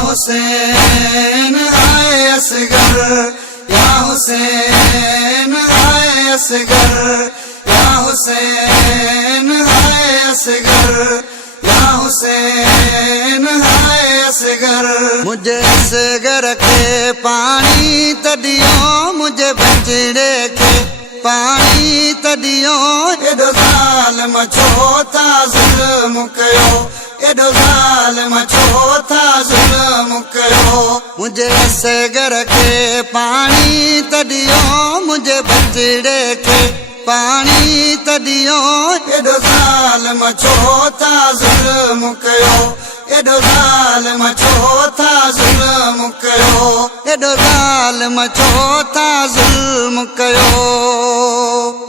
हुसैन आए असगर, या हुसैन आए असगर, या हुसैन आए असगर, या हुसैन आए असगर। मुझे असगर के पानी तदियो, मुझे बचड़े के पानी तदियो। एडो ज़ालिम छो था ज़ुल्म कयो, एडो ज़ालिम छो था ज़ुल्म कयो। मुझे असगर के पानी तदियो, मुझे बचड़े के पानी तदियो। एडो ज़ालिम छो था ज़ुल्म कयो, एडो ज़ालिम छो था ज़ुल्म कयो, एडो ज़ालिम छो था ज़ुल्म कयो।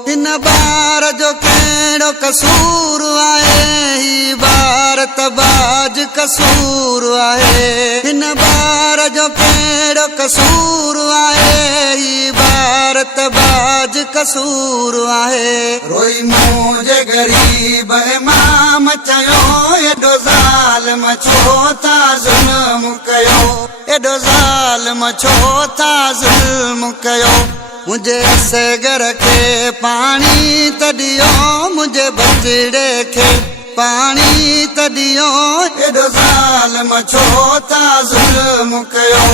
हिन बार जो कहिड़ो कसूर आहे, ही बार तबाज कसूर आहे। हिन बार जो कहिड़ो कसूर आहे, ही बार तबाज कसूर आहे। रोई मुंहिंजे ग़रीब इमाम चयो, एडो ज़ालिम छो था ज़ुल्म कयो, एडो ज़ालिम छो था ज़ुल्म कयो। मुझे असगर के पानी तदियो, मुझे बचड़े के पानी तदियो। एडो ज़ालिम छो था ज़ुल्म कयो,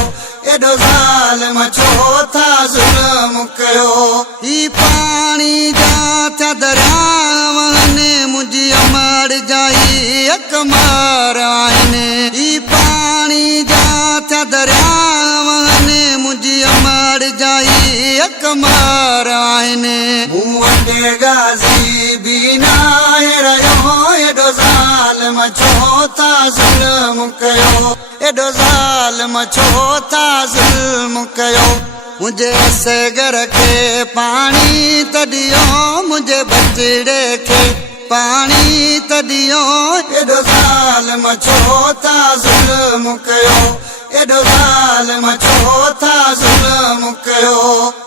एडो ज़ालिम छो था ज़ुल्म कयो। ही पानी जा दरियाव आहिनि, मुंहिंजी अमर जाई अकमार आहिनि। ही पानी जा दरियाव आहिनि, मुंहिंजी अमर जाई अकमार आहिनि। मूं वटि गाज़ी बि नाहे रहियो, एडो ज़ालिम छो था ज़ुल्म कयो, एडो ज़ालिम छो था ज़ुल्म कयो। मुझे असगर के पानी तदियो, मुझे बचड़े के पानी तदियो। एडो ज़ालिम छो था ज़ुल्म कयो, एडो ज़ालिम छो था ज़ुल्म कयो।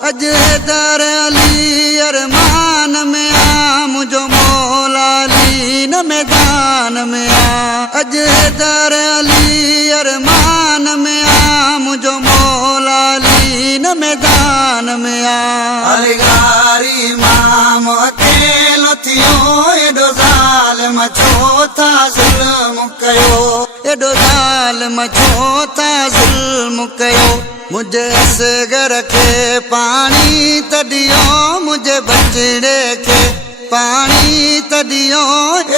अॼु हैदर अली अरमान में आ, मुंहिंजो मौला अली न मैदान में आ। अॼु हैदर अली अरमान में आ, मुंहिंजो मौला अली न मैदान में आ। अलगारी इमाम अकेलो थियो, एडो ज़ालिम छो था ज़ुल्म कयो, एडो ज़ालिम छो था ज़ुल्म कयो। मुझे असगर के पानी तदियो, मुझे बचड़े के पानी तदियो।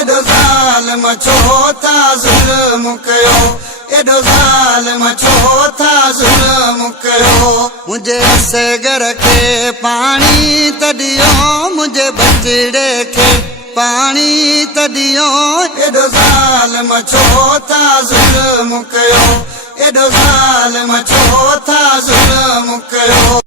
एडो ज़ालिम छो था ज़ुल्म कयो, एडो ज़ालिम छो था ज़ुल्म कयो। मुझे असगर के पानी तदियो, मुझे बचड़े के पानी तदियो। एडो ज़ालिम छो था ज़ुल्म कयो, एडो ज़ालिम छो था ज़ुल्म कयो।